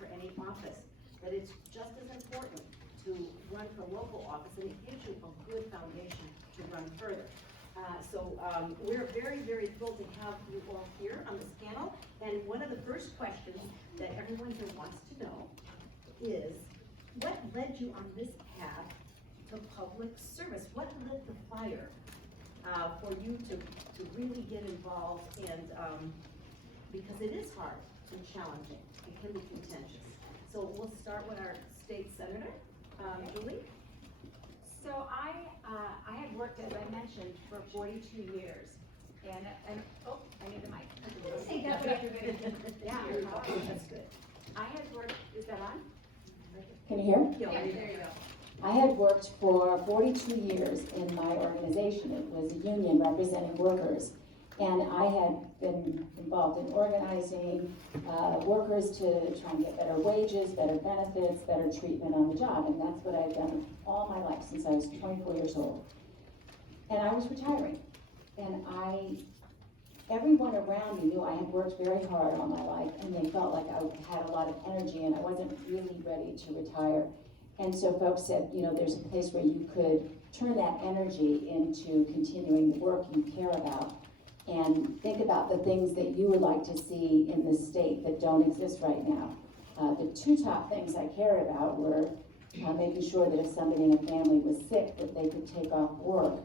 for any office, but it's just as important to run for local office, and it gives you a good foundation to run further. We're very, very thrilled to have you all here on this panel, and one of the first questions that everyone here wants to know is, what led you on this path to public service? What lit the fire for you to really get involved, and because it is hard and challenging, it can be contentious. So we'll start with our state senator, Julie. So I had worked, as I mentioned, for 42 years, and oh, I need the mic. Hey, that's what you're gonna do. Yeah, That's good. I had worked. Is that on? Can you hear? Yeah, There you go. I had worked for 42 years in my organization. It was a union representing workers. And I had been involved in organizing workers to try and get better wages, better benefits, better treatment on the job. And that's what I've done all my life since I was 24 years old. And I was retiring. And everyone around me knew I had worked very hard all my life, and they felt like I had a lot of energy and I wasn't really ready to retire. And so folks said, you know, there's a place where you could turn that energy into continuing the work you care about, and think about the things that you would like to see in this state that don't exist right now. The two top things I cared about were making sure that if somebody in a family was sick, that they could take off work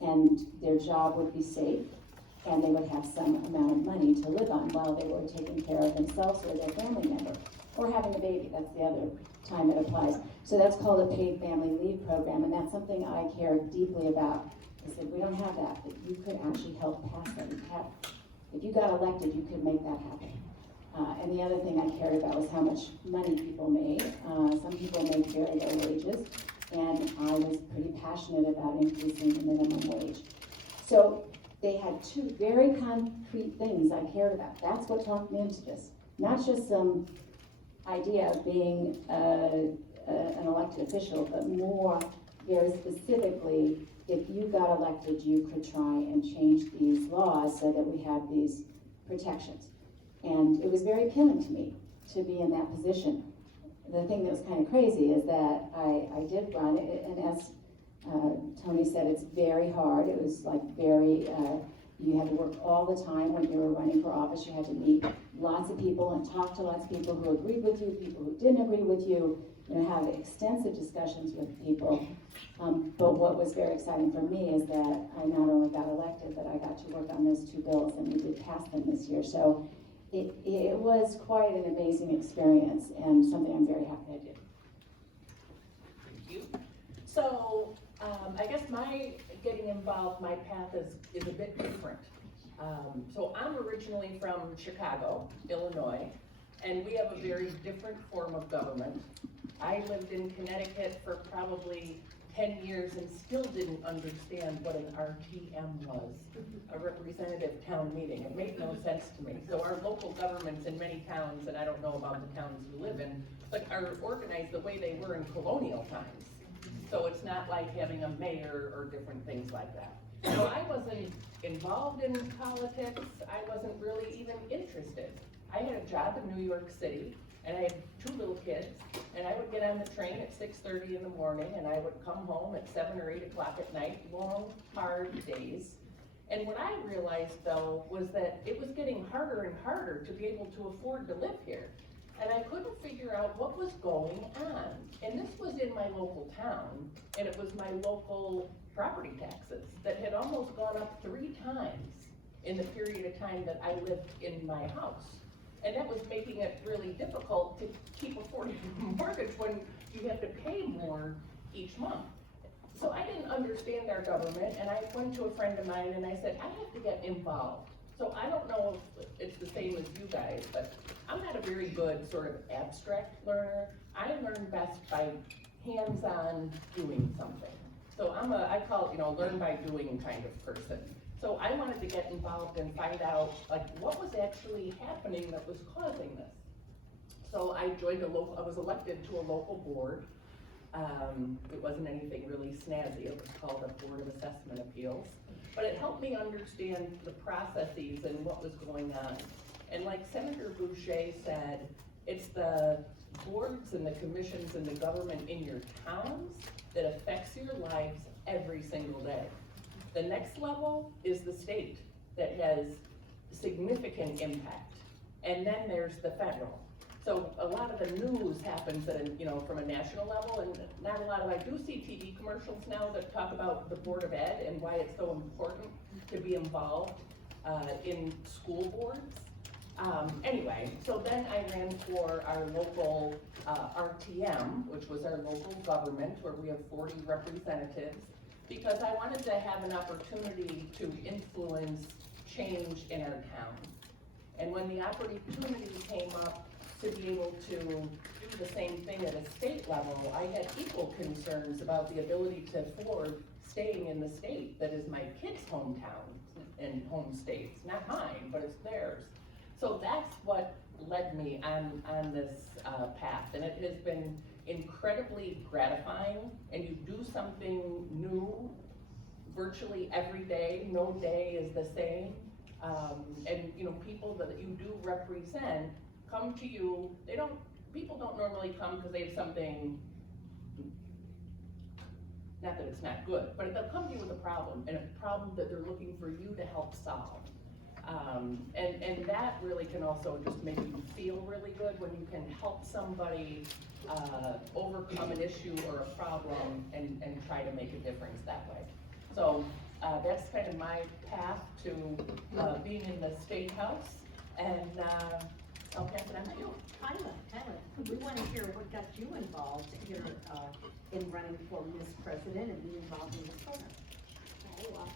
and their job would be safe, and they would have some amount of money to live on while they were taking care of themselves or their family member, or having a baby. That's the other time it applies. So that's called a paid family leave program, and that's something I care deeply about. I said, we don't have that, but you could actually help pass that. If you got elected, you could make that happen. And the other thing I cared about was how much money people made. Some people made very low wages, and I was pretty passionate about increasing the minimum wage. So they had two very concrete things I cared about. That's what talked me into this. Not just some idea of being an elected official, but more very specifically, if you got elected, you could try and change these laws so that we have these protections. And it was very appealing to me to be in that position. The thing that was kind of crazy is that I did run it, and as Toni said, it's very hard. It was like you had to work all the time when you were running for office. You had to meet lots of people and talk to lots of people who agreed with you, people who didn't agree with you, have extensive discussions with people. But what was very exciting for me is that I not only got elected, but I got to work on those two bills, and we did pass them this year. So it was quite an amazing experience, and something I'm very happy I did. Thank you. So I guess my getting involved, my path is a bit different. So I'm originally from Chicago, Illinois, and we have a very different form of government. I lived in Connecticut for probably 10 years and still didn't understand what an RTM was, a representative town meeting. It made no sense to me. So our local governments in many towns, and I don't know about the towns you live in, but are organized the way they were in colonial times. So it's not like having a mayor or different things like that. So I wasn't involved in politics. I wasn't really even interested. I had a job in New York City, and I had 2 little kids, and I would get on the train at 6:30 in the morning, and I would come home at 7 or 8 o'clock at night, long, hard days. And what I realized, though, was that it was getting harder and harder to be able to afford to live here. And I couldn't figure out what was going on. And this was in my local town, and it was my local property taxes that had almost gone up 3 times in the period of time that I lived in my house. And that was making it really difficult to keep affording a mortgage when you have to pay more each month. So I didn't understand our government, and I went to a friend of mine and I said, I have to get involved. So I don't know if it's the same as you guys, but I'm not a very good sort of abstract learner. I learn best by hands-on doing something. So I call it, learn by doing kind of person. So I wanted to get involved and find out, like, what was actually happening that was causing this. So I joined I was elected to a local board. It wasn't anything really snazzy. It was called a Board of Assessment Appeals. But it helped me understand the processes and what was going on. And like Senator Boucher said, It's the boards and the commissions and the government in your towns that affects your lives every single day. The next level is the state that has significant impact. And then there's the federal. So a lot of the news happens at from a national level, and not a lot of, I do see TV commercials now that talk about the Board of Ed and why it's so important to be involved in school boards. Anyway, so then I ran for our local RTM, which was our local government, where we have 40 representatives, because I wanted to have an opportunity to influence change in our town. And when the opportunity came up to be able to do the same thing at a state level, I had equal concerns about the ability to afford staying in the state that is my kids' hometown and home states, not mine, but it's theirs. So that's what led me on this path, and it has been incredibly gratifying, and you do something new virtually every day. No day is the same, and people that you do represent come to you. People don't normally come because they have something, not that it's not good, but they'll come to you with a problem, and a problem that they're looking for you to help solve. And that really can also just make you feel really good when you can help somebody overcome an issue or a problem and try to make a difference that way. So that's kind of my path to being in the State House, and I'll pass it on to you. Kyla, we want to hear what got you involved here in running for Miss President and being involved in this program. Okay, well,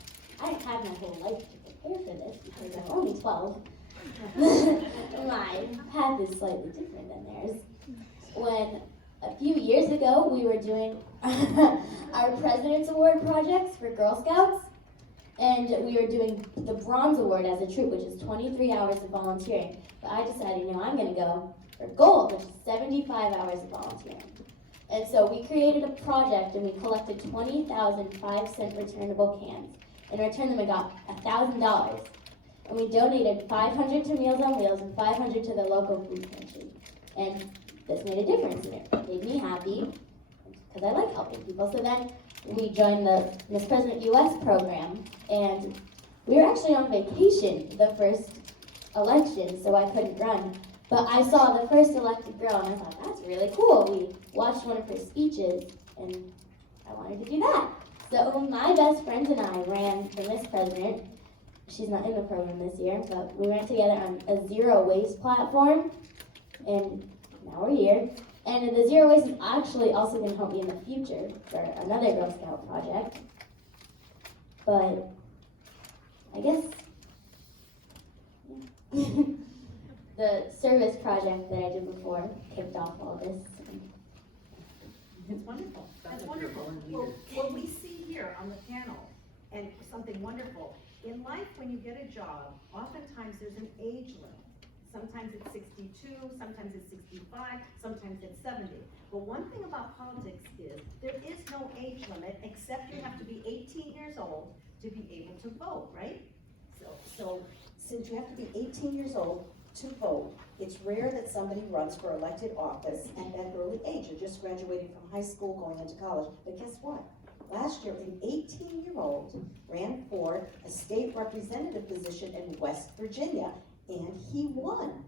I didn't have my whole life to prepare for this because I'm only 12. My path is slightly different than theirs. When a few years ago we were doing our President's Award projects for Girl Scouts, and we were doing the Bronze Award as a troop, which is 23 hours of volunteering. But I decided, I'm going to go for Gold, which is 75 hours of volunteering. And so we created a project, and we collected 20,000 5-cent returnable cans. In return, then we got $1,000. And we donated 500 to Meals on Wheels and 500 to the local food pantry. And this made a difference, and it made me happy because I like helping people. So then we joined the Miss President US program, and we were actually on vacation the first election, so I couldn't run. But I saw the first elected girl, and I thought, that's really cool. We watched one of her speeches, and I wanted to do that. So my best friend and I ran for Miss President. She's not in the program this year, but we ran together on a zero waste platform, and now we're here. And the zero waste is actually also going to help me in the future for another Girl Scout project. But I guess the service project that I did before kicked off all this. It's wonderful. That's wonderful. Well, what we see here on the panel, and something wonderful, in life when you get a job, oftentimes there's an age limit. Sometimes it's 62, sometimes it's 65, sometimes it's 70. But one thing about politics is there is no age limit, except you have to be 18 years old to be able to vote, right? So since you have to be 18 years old to vote, it's rare that somebody runs for elected office at that early age. You're just graduating from high school, going into college. But guess what? Last year, an 18-year-old ran for a state representative position in West Virginia, and he won.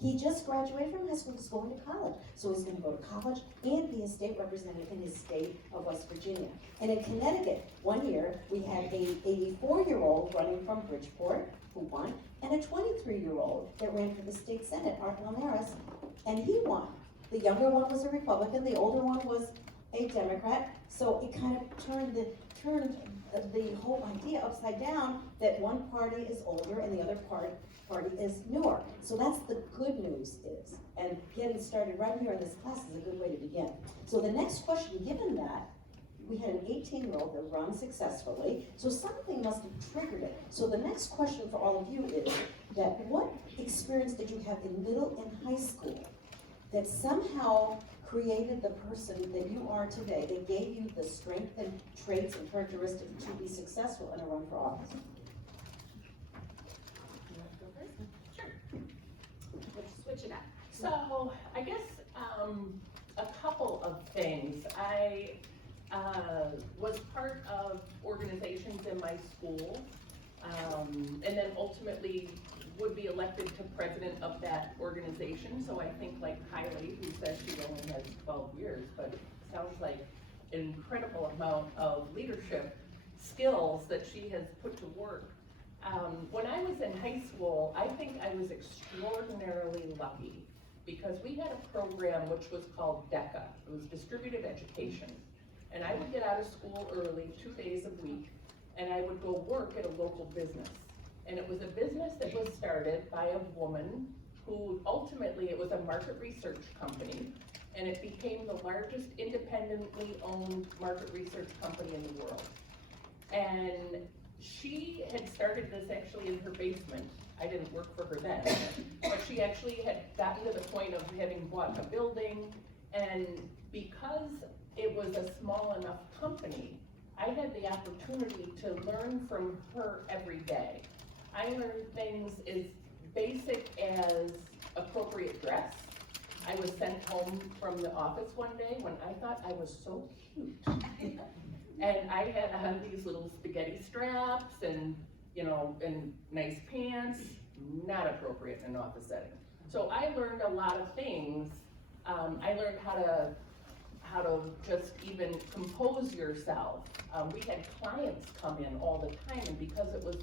He just graduated from high school, he's going to college. So he's going to go to college and be a state representative in his state of West Virginia. And in Connecticut, one year, we had a 84-year-old running from Bridgeport, who won, and a 23-year-old that ran for the state senate, Art Lamaris, and he won. The younger one was a Republican, the older one was a Democrat, so it kind of turned the whole idea upside down, that one party is older and the other party is newer. So that's the good news is, and getting started right here in this class is a good way to begin. So the next question, given that, we had an 18-year-old that ran successfully, so something must have triggered it. So the next question for all of you is that what experience did you have in middle and high school that somehow created the person that you are today, that gave you the strength and traits and characteristics to be successful in a run for office? Sure. Let's switch it up. So, I guess, a couple of things. I, was part of organizations in my school, and then ultimately would be elected to president of that organization. So I think like Kyela, who says she only has 12 years, but it sounds like an incredible amount of leadership skills that she has put to work. When I was in high school, I think I was extraordinarily lucky because we had a program which was called DECA. It was distributed education. And I would get out of school early, 2 days a week, and I would go work at a local business. And it was a business that was started by a woman who ultimately, it was a market research company, and it became the largest independently owned market research company in the world. And she had started this actually in her basement. I didn't work for her then, but she actually had gotten to the point of having bought a building, and because it was a small enough company, I had the opportunity to learn from her every day. I learned things as basic as appropriate dress. I was sent home from the office one day when I thought I was so cute. And I had on these little spaghetti straps and, you know, and nice pants, not appropriate in an office setting. So I learned a lot of things. I learned how to just even compose yourself. We had clients come in all the time, and because it was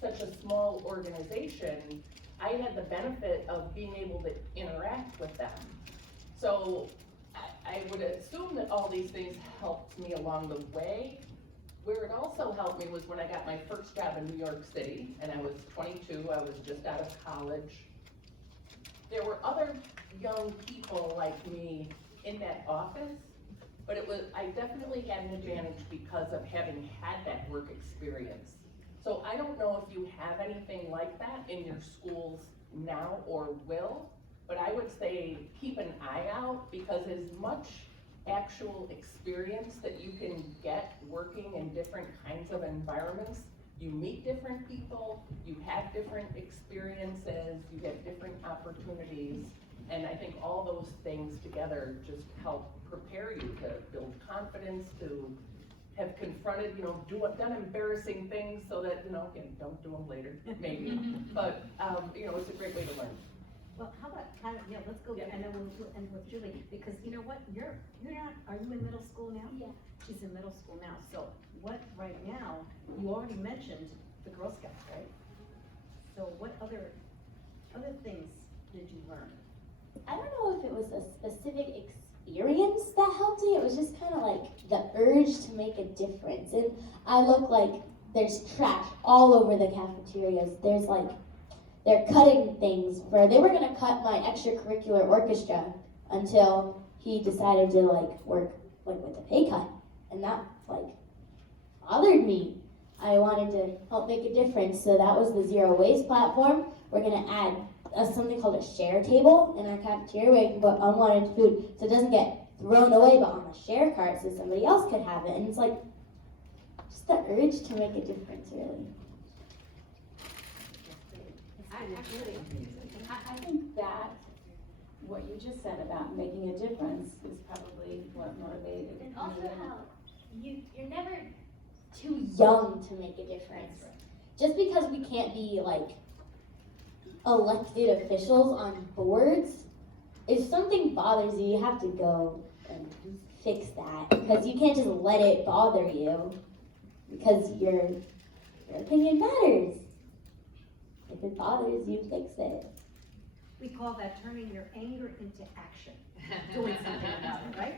such a small organization, I had the benefit of being able to interact with them. So I would assume that all these things helped me along the way. Where it also helped me was when I got my first job in New York City, and I was 22, I was just out of college. There were other young people like me in that office, but I definitely had an advantage because of having had that work experience. So I don't know if you have anything like that in your schools now or will, but I would say keep an eye out, because as much actual experience that you can get working in different kinds of environments, you meet different people, you have different experiences, you get different opportunities, and I think all those things together just help prepare you to build confidence, to have confronted, done embarrassing things so that, again, don't do them later, maybe. But, it's a great way to learn. Well, how about, let's go, and then we'll end with Julie, because you know what, you're not, are you in middle school now? Yeah. She's in middle school now, so what, right now, you already mentioned the Girl Scouts, right? So what other things did you learn? I don't know if it was a specific experience that helped me. It was just kind of like the urge to make a difference. And I look like there's trash all over the cafeterias. They're cutting things they were gonna cut my extracurricular orchestra until he decided to work with a pay cut. And that bothered me. I wanted to help make a difference. So that was the Zero Waste platform. We're gonna add something called a share table in our cafeteria where you can put unwanted food so it doesn't get thrown away, but on a share cart so somebody else could have it. And it's just the urge to make a difference, really. I think that what you just said about making a difference is probably what motivated And me. also how you're never too young to make a difference. Just because we can't be elected officials on boards, if something bothers you, you have to go and fix that, because you can't just let it bother you, because your opinion matters. If it bothers you, fix it. We call that turning your anger into action, doing something about it, right?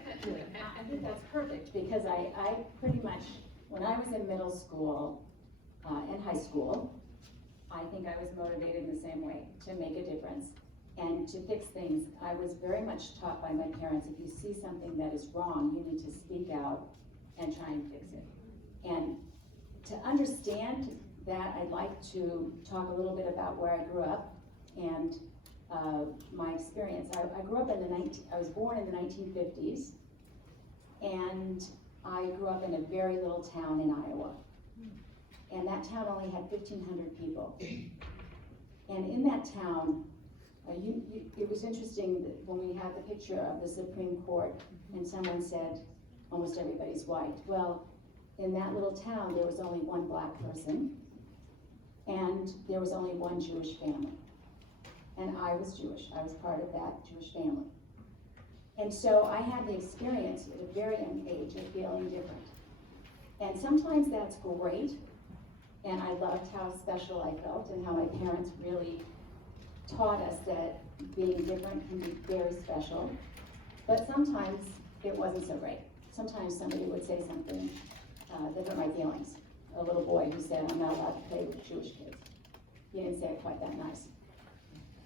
I think that's perfect, because I pretty much, when I was in middle school and high school, I think I was motivated in the same way, to make a difference and to fix things. I was very much taught by my parents, if you see something that is wrong, you need to speak out and try and fix it. And to understand that, I'd like to talk a little bit about where I grew up and my experience. I grew up I was born in the 1950s, and I grew up in a very little town in Iowa. And that town only had 1,500 people. And in that town, it was interesting that when we had the picture of the Supreme Court and someone said, almost everybody's white. Well, in that little town, there was only one black person and there was only one Jewish family. And I was Jewish. I was part of that Jewish family. And so I had the experience at a very young age of feeling different. And sometimes that's great. And I loved how special I felt and how my parents really taught us that being different can be very special. But sometimes it wasn't so great. Sometimes somebody would say something that hurt my feelings. A little boy who said, I'm not allowed to play with Jewish kids. He didn't say it quite that nice.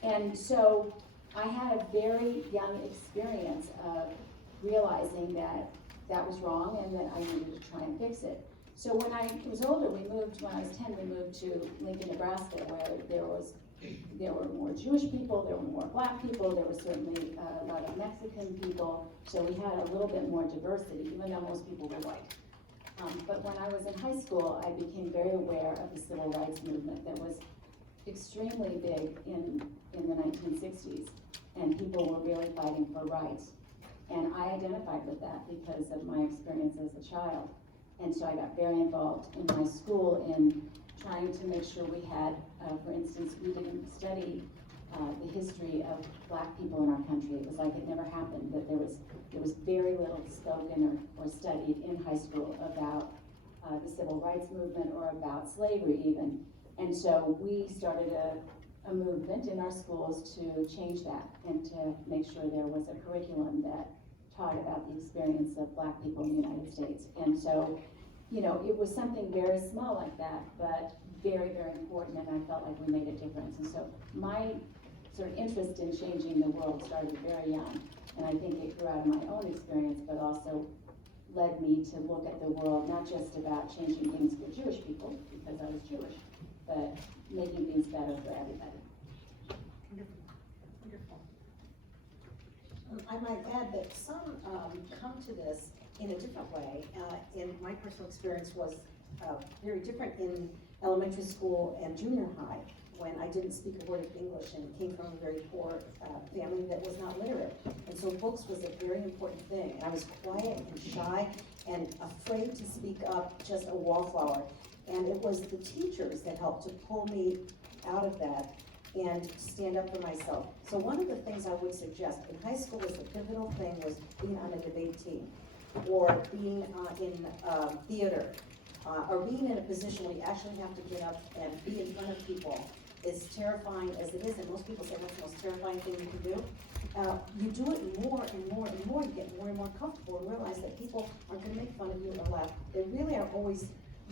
And so I had a very young experience of realizing that that was wrong and that I needed to try and fix it. So when I was older, when I was 10, we moved to Lincoln, Nebraska, where there were more Jewish people, there were more black people, there were certainly a lot of Mexican people, so we had a little bit more diversity, even though most people were white. But when I was in high school, I became very aware of the civil rights movement that was extremely big in the 1960s, and people were really fighting for rights. And I identified with that because of my experience as a child. And so I got very involved in my school in trying to make sure we had, for instance, we didn't study the history of black people in our country. It was like it never happened, that there was very little spoken or studied in high school about the civil rights movement or about slavery even. And so we started a movement in our schools to change that and to make sure there was a curriculum that taught about the experience of black people in the United States. And so, you know, it was something very small like that, but very, very important, and I felt like we made a difference. And so my sort of interest in changing the world started very young, and I think it grew out of my own experience, but also led me to look at the world not just about changing things for Jewish people, because I was Jewish, but making things better for everybody. Wonderful. I might add that some come to this in a different way. In my personal experience was very different in elementary school and junior high, when I didn't speak a word of English and came from a very poor family that was not literate. And so books was a very important thing. And I was quiet and shy and afraid to speak up, just a wallflower. And it was the teachers that helped to pull me out of that and stand up for myself. So one of the things I would suggest in high school was the pivotal thing was being on a debate team, or being in theater, or being in a position where you actually have to get up and be in front of people. As terrifying as it is, and most people say what's the most terrifying thing you can do, you do it more and more and more, you get more and more comfortable and realize that people aren't gonna make fun of you or laugh. They really are always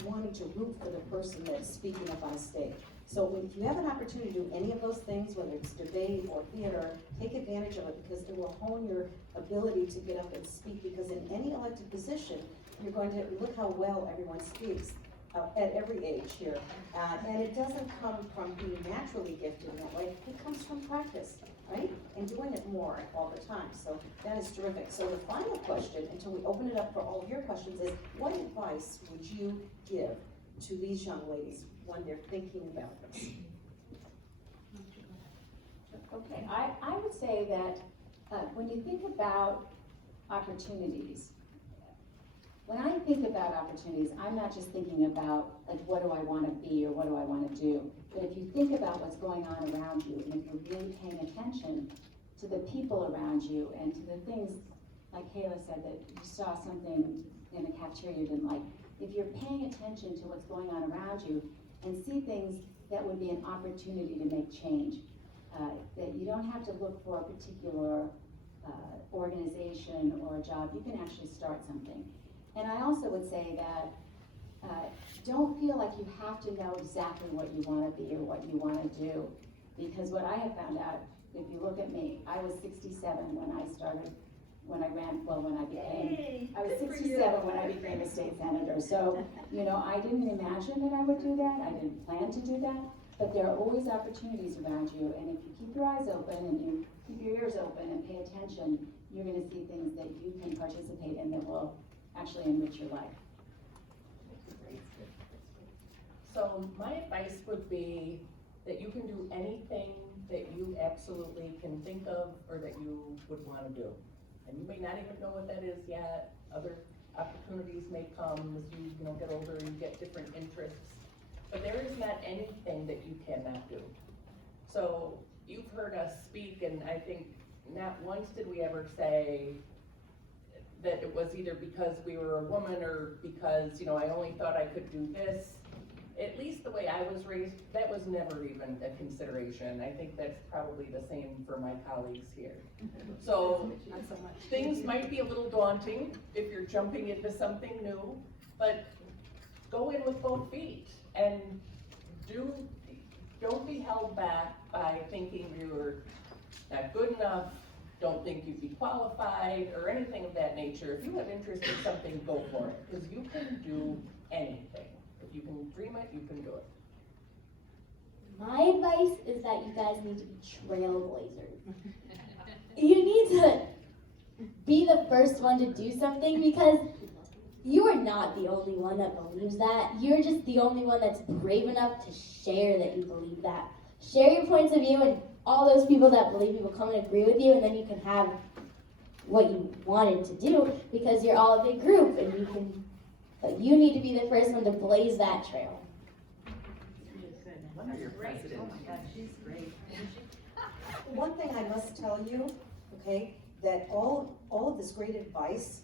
wanting to root for the person that's speaking up on a stage. So if you have an opportunity to do any of those things, whether it's debate or theater, take advantage of it, because it will hone your ability to get up and speak, because in any elected position, you're going to look how well everyone speaks. At every age here, and it doesn't come from being naturally gifted in that way, it comes from practice, right? And doing it more all the time, so that is terrific. So the final question, until we open it up for all of your questions, is what advice would you give to these young ladies when they're thinking about this? Okay, I would say that when you think about opportunities, when I think about opportunities, I'm not just thinking about, like, what do I want to be or what do I want to do? But if you think about what's going on around you, and if you're really paying attention to the people around you and to the things, like Kyela said, that you saw something in the cafeteria you didn't like, if you're paying attention to what's going on around you and see things that would be an opportunity to make change, that you don't have to look for a particular organization or a job, you can actually start something. And I also would say that don't feel like you have to know exactly what you want to be or what you want to do, because what I have found out, if you look at me, I was 67 when I was 67 when I became a state senator. So, you know, I didn't imagine that I would do that. I didn't plan to do that. But there are always opportunities around you, and if you keep your eyes open and you keep your ears open and pay attention, you're going to see things that you can participate in that will actually enrich your life. So my advice would be that you can do anything that you absolutely can think of or that you would wanna do? And you may not even know what that is yet, other opportunities may come as you, get older, you get different interests. But there is not anything that you cannot do. So, you've heard us speak, and I think not once did we ever say that it was either because we were a woman or because, I only thought I could do this. At least the way I was raised, that was never even a consideration. I think that's probably the same for my colleagues here. So, things might be a little daunting if you're jumping into something new, but go in with both feet and don't be held back by thinking you're not good enough, don't think you'd be qualified, or anything of that nature. If you have interest in something, go for it, because you can do anything. If you can dream it, you can do it. My advice is that you guys need to be trailblazers. You need to be the first one to do something, because you are not the only one that believes that. You're just the only one that's brave enough to share that you believe that. Share your points of view, and all those people that believe you will come and agree with you, and then you can have what you wanted to do, because you're all a big group, and but you need to be the first one to blaze that trail. Oh my God, she's great. One thing I must tell you, okay, that all of this great advice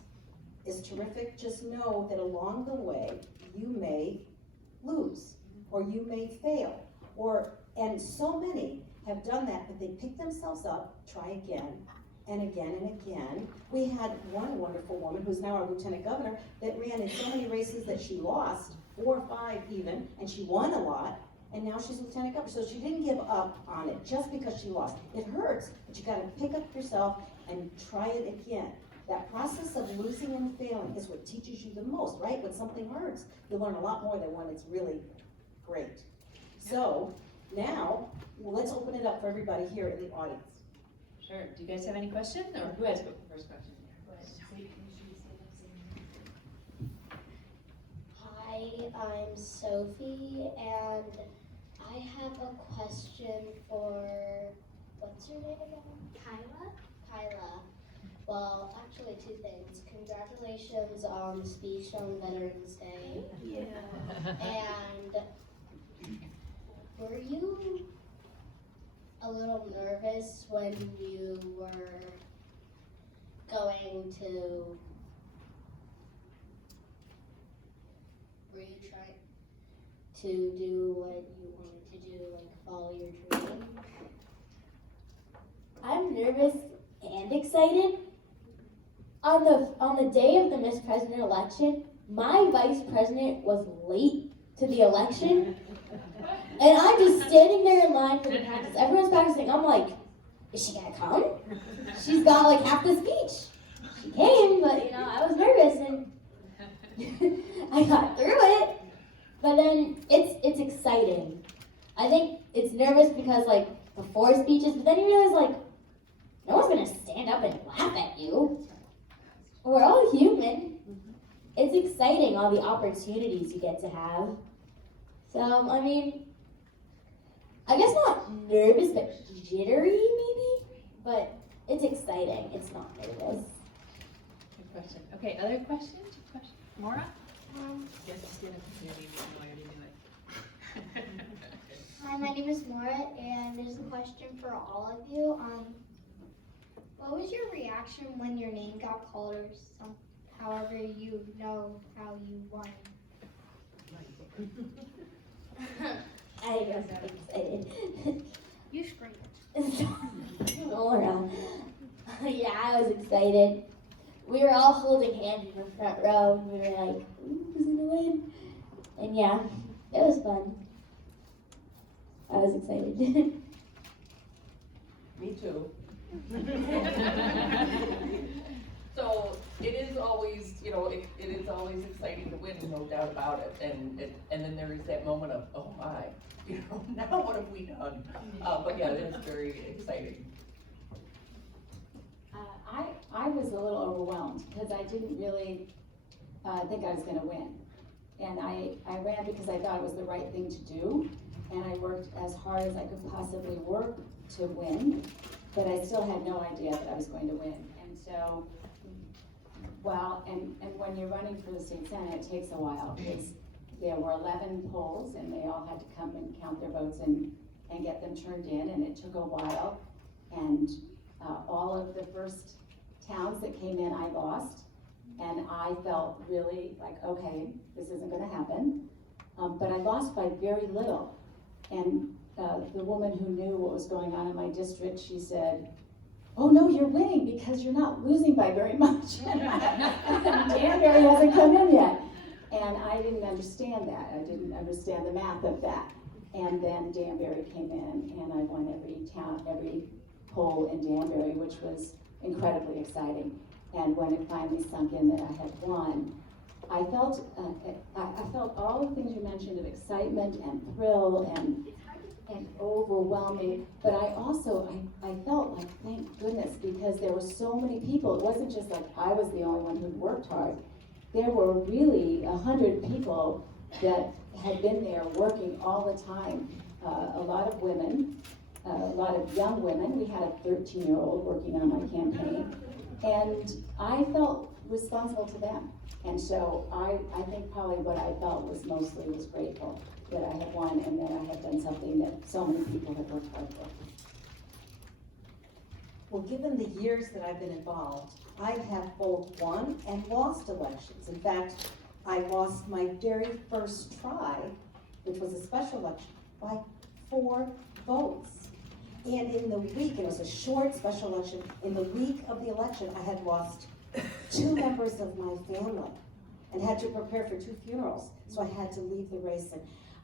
is terrific. Just know that along the way, you may lose, or you may fail, and so many have done that, but they pick themselves up, try again, and again and again. We had one wonderful woman who's now our lieutenant governor that ran in so many races that she lost, 4 or 5 even, and she won a lot, and now she's lieutenant governor. So she didn't give up on it just because she lost. It hurts, but you gotta pick up yourself and try it again. That process of losing and failing is what teaches you the most, right? When something hurts, you learn a lot more than when it's really great. So now, let's open it up for everybody here in the audience. Sure. Do you guys have any questions, or who has the first question? Hi, I'm Sophie, and I have a question for, what's your name again? Kyla. Well, actually 2 things. Congratulations on the speech on Veterans Day. Yeah. And were you a little nervous when you were going to, were you trying to do what you wanted to do, like follow your dream? I'm nervous and excited. On the day of the Miss President election, my vice president was late to the election, and I'm just standing there in line for the practice. Everyone's practicing. I'm like, is she gonna come? She's got like half the speech. She came, but I was nervous, and I got through it. But then it's exciting. I think it's nervous because like before speeches, but then you realize like no one's gonna stand up and laugh at you. We're all human. It's exciting, all the opportunities you get to have. So, I mean, I guess not nervous, but jittery maybe, but it's exciting. It's not nervous. Good question. Okay, other questions? Maura? Yes, you already knew it. Hi, my name is Maura, and there's a question for all of you. What was your reaction when your name got called, or however you know how you won? I was excited. You screamed. Laura. Yeah, I was excited. We were all holding hands in the front row, and we were like, ooh, who's gonna win? And yeah, it was fun. I was excited. Me too. So it is always, it is always exciting to win, no doubt about it. And then there is that moment of, oh my, now what have we done? But yeah, it is very exciting. I was a little overwhelmed because I didn't really think I was gonna win. And I ran because I thought it was the right thing to do. And I worked as hard as I could possibly work to win, but I still had no idea that I was going to win. And so, well, and when you're running for the state senate, it takes a while, because there were 11 polls, and they all had to come and count their votes and get them turned in, and it took a while. And all of the first towns that came in, I lost, and I felt really like, okay, this isn't gonna happen. But I lost by very little. And the woman who knew what was going on in my district, she said, oh no, you're winning because you're not losing by very much. Danbury hasn't come in yet. And I didn't understand that. I didn't understand the math of that. And then Danbury came in, and I won every poll in Danbury, which was incredibly exciting. And when it finally sunk in that I had won, I felt all the things you mentioned of excitement and thrill and overwhelming, but I also felt like, thank goodness, because there were so many people. It wasn't just like I was the only one who worked hard. There were really 100 people that had been there working all the time. A lot of women, a lot of young women. We had a 13-year-old working on my campaign, and I felt responsible to them. And so I think probably what I felt was grateful that I had won and that I had done something that so many people had worked hard for. Well, given the years that I've been involved, I have both won and lost elections. In fact, I lost my very first try, which was a special election, by 4 votes. And in the week, it was a short special election, in the week of the election, I had lost 2 members of my family and had to prepare for 2 funerals. So I had to leave the race,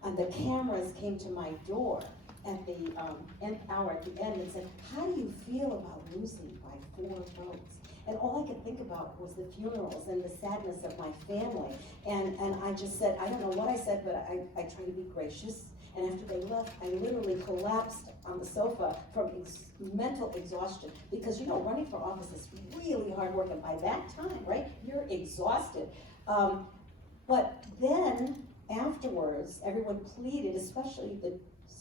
and the cameras came to my door at the nth hour at the end and said, how do you feel about losing by 4 votes? And all I could think about was the funerals and the sadness of my family. And I just said, I don't know what I said, but I tried to be gracious. And after they left, I literally collapsed on the sofa from mental exhaustion. Because, you know, running for office is really hard work. And by that time, right, you're exhausted. But then, afterwards, everyone pleaded, especially the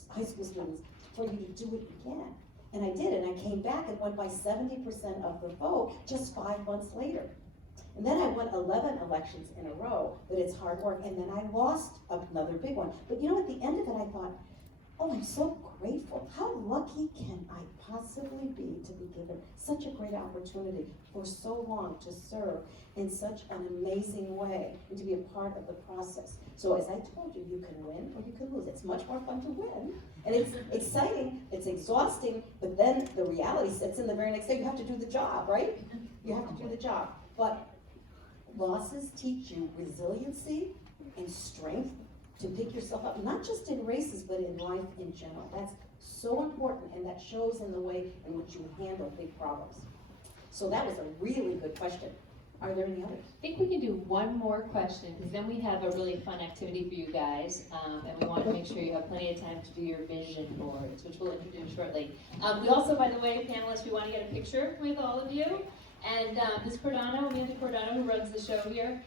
high school students, for you to do it again. And I did, and I came back and won by 70% of the vote just 5 months later. And then I won 11 elections in a row, but it's hard work. And then I lost another big one. But you know, at the end of it, I thought, oh, I'm so grateful. How lucky can I possibly be to be given such a great opportunity for so long to serve in such an amazing way and to be a part of the process. So as I told you, you can win or you can lose. It's much more fun to win. And it's exciting, it's exhausting, but then the reality sets in the very next day. You have to do the job, right? You have to do the job. But losses teach you resiliency and strength to pick yourself up, not just in races, but in life in general. That's so important, and that shows in the way in which you handle big problems. So that was a really good question. Are there any others? I think we can do one more question, because then we have a really fun activity for you guys, and we want to make sure you have plenty of time to do your vision boards, which we'll introduce shortly. We also, by the way, panelists, we want to get a picture with all of you. And Ms. Cordano, Amanda Cordano, who runs the show here,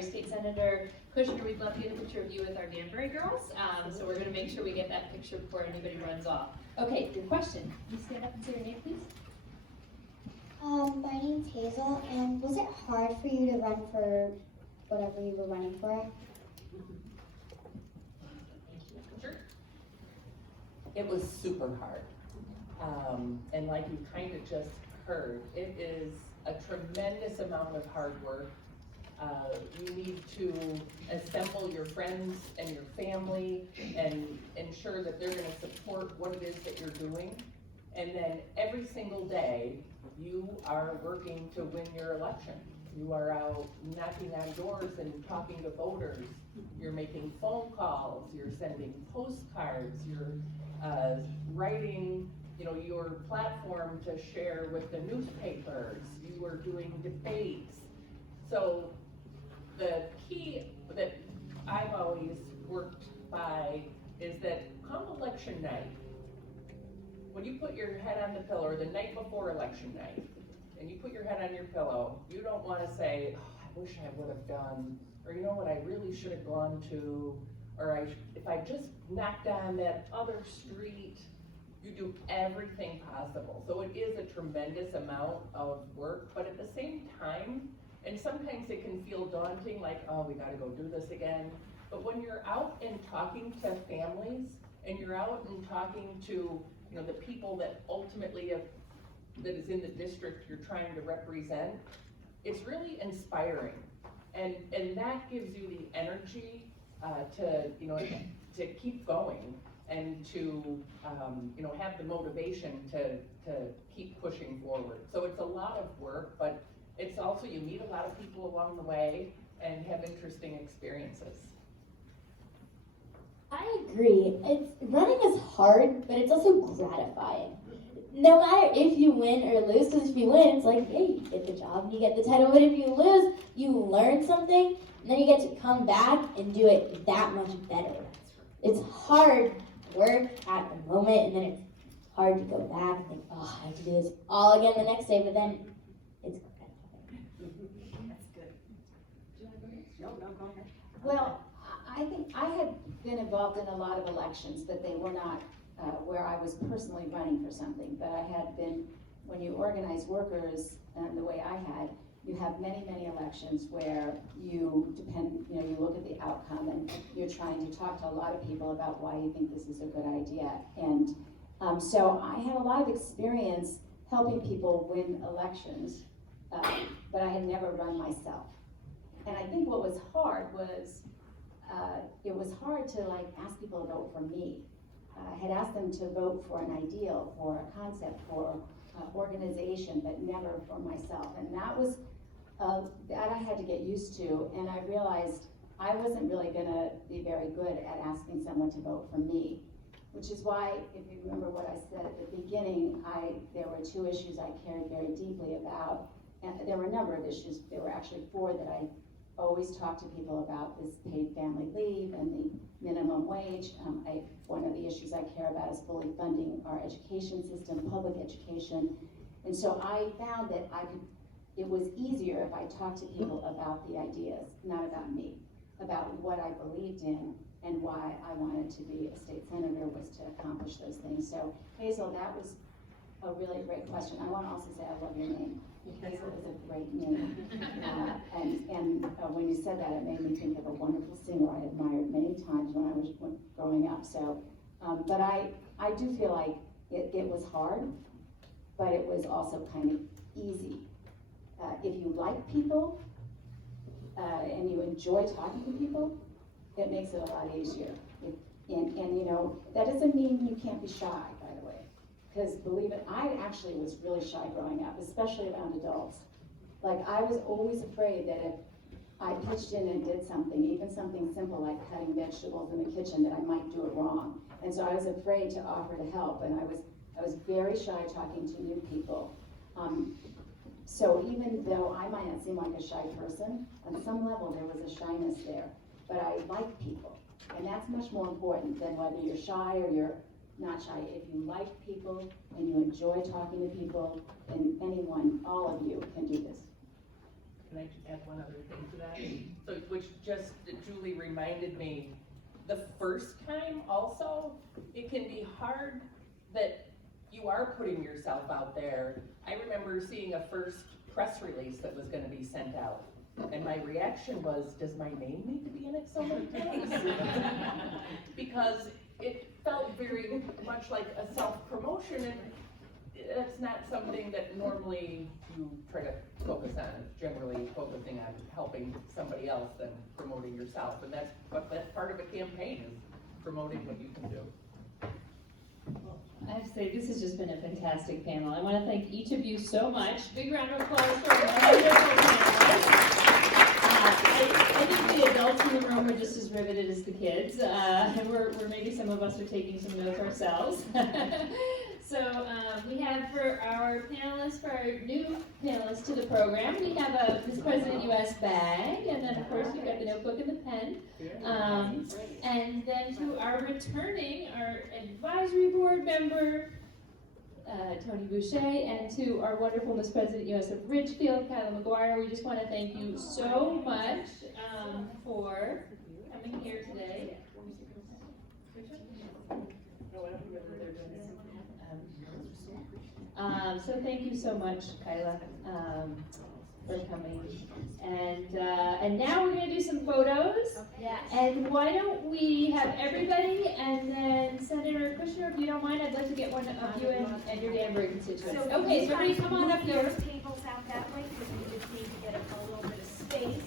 State Senator Kushner, we'd love to get a picture of you with our Danbury girls. So we're going to make sure we get that picture before anybody runs off. Okay, your question. Can you stand up and say your name, please? My name's Hazel, and was it hard for you to run for whatever you were running for? Sure. It was super hard. And like you kind of just heard, it is a tremendous amount of hard work. You need to assemble your friends and your family and ensure that they're going to support what it is that you're doing. And then every single day, you are working to win your election. You are out knocking on doors and talking to voters. You're making phone calls. You're sending postcards. You're writing, your platform to share with the newspapers. You are doing debates. So the key that I've always worked by is that come election night, when you put your head on the pillow, or the night before election night, and you put your head on your pillow, you don't want to say, oh, I wish I would have done, or you know what, I really should have gone to, or if I just knocked on that other street, you do everything possible. So it is a tremendous amount of work, but at the same time, and sometimes it can feel daunting, like, oh, we gotta go do this again. But when you're out and talking to families, and you're out and talking to, the people that ultimately that is in the district you're trying to represent, it's really inspiring. And that gives you the energy to keep going and to have the motivation to keep pushing forward. So it's a lot of work, but it's also, you meet a lot of people along the way and have interesting experiences. I agree. Running is hard, but it's also gratifying. No matter if you win or lose, because if you win, it's like, hey, you get the job and you get the title. But if you lose, you learn something, and then you get to come back and do it that much better. It's hard work at the moment, and then it's hard to go back and think, oh, I have to do this all again the next day, but then it's gratifying. That's good. Do you want to go next? No, go ahead. Well, I think I had been involved in a lot of elections, but they were not where I was personally running for something. But I had been, when you organize workers the way I had, you have many, many elections where you you look at the outcome and you're trying to talk to a lot of people about why you think this is a good idea. And so I had a lot of experience helping people win elections, but I had never run myself. And I think what was hard was, it was hard to ask people to vote for me. I had asked them to vote for an ideal, for a concept, for organization, but never for myself. And that was, that I had to get used to, and I realized I wasn't really gonna be very good at asking someone to vote for me, which is why, if you remember what I said at the beginning, there were 2 issues I cared very deeply about, and there were a number of issues. There were actually 4 that I always talk to people about: this paid family leave and the minimum wage. One of the issues I care about is fully funding our education system, public education. And so I found that it was easier if I talked to people about the ideas, not about me, about what I believed in and why I wanted to be a state senator was to accomplish those things. So Hazel, that was a really great question. I want to also say I love your name. Hazel is a great name. And when you said that, it made me think of a wonderful singer I admired many times when I was growing up. So, but I do feel like it was hard, but it was also kind of easy. If you like people and you enjoy talking to people, it makes it a lot easier. That doesn't mean you can't be shy, by the way. Because believe it, I actually was really shy growing up, especially around adults. I was always afraid that if I pitched in and did something, even something simple like cutting vegetables in the kitchen, that I might do it wrong. And so I was afraid to offer to help, and I was very shy talking to new people. So even though I might not seem like a shy person, on some level there was a shyness there. But I like people, and that's much more important than whether you're shy or you're not shy. If you like people and you enjoy talking to people, then anyone, all of you, can do this. Can I just add one other thing to that? So, which just Julie reminded me, the first time also, it can be hard that you are putting yourself out there. I remember seeing a first press release that was going to be sent out. And my reaction was, does my name need to be in it so many times? Because it felt very much like a self-promotion, and it's not something that normally you try to focus on. It's generally focusing on helping somebody else than promoting yourself. And that's part of a campaign, is promoting what you can do. I have to say, this has just been a fantastic panel. I want to thank each of you so much. Big round of applause for our wonderful panelists. I think the adults in the room are just as riveted as the kids. And we're maybe some of us are taking some notes ourselves. So we have for our panelists, for our new panelists to the program, we have a Ms. President US bag, and then of course we've got the notebook and the pen. And then to our returning, our advisory board member, Toni Boucher, and to our wonderful Ms. President US of Ridgefield, Kyela McGuire, we just want to thank you so much for coming here today. So thank you so much, Kyla, for coming. And now we're gonna do some photos. Yes. And why don't we have everybody, and then Senator Kushner, if you don't mind, I'd like to get one of you and your Danbury constituents. Okay, so everybody come on up here. Those tables out that way, because we just need to get a little bit of space.